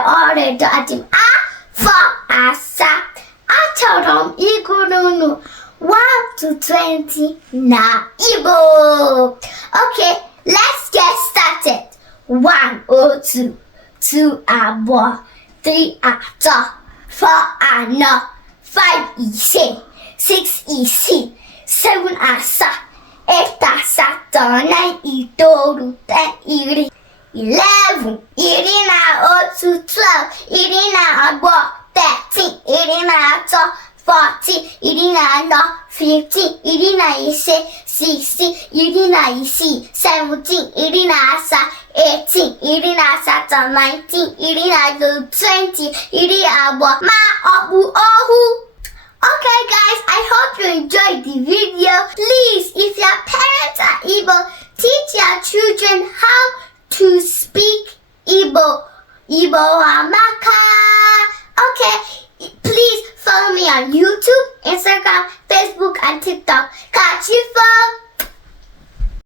ordered him for asa. Achọrọ m ịgụrụ unu 1 to 20 na Igbo. Okay, let's get started. 1 otu, 2 abụọ, 3 atọ, 4 anọ, 5 ise, 6 isii, 7 asaa, 8 asatọ, 9 itoolu, 10 iri, 11 iri na otu, 12 iri na abụọ, 13 iri na atọ, 14 iri na anọ, 15 iri na ise, 16 iri na isii, 17 iri na asaa, 18 iri na asatọ, 19 iri na itoolu, 20 iri abụọ ma ọ bụ ohu. Okay guys, I hope you enjoyed the video. Please, if your parents are Igbo, teach your children how to speak Igbo. Igbo amaka. Okay, please follow me on YouTube, Instagram, Facebook, and TikTok. Catch you, folks.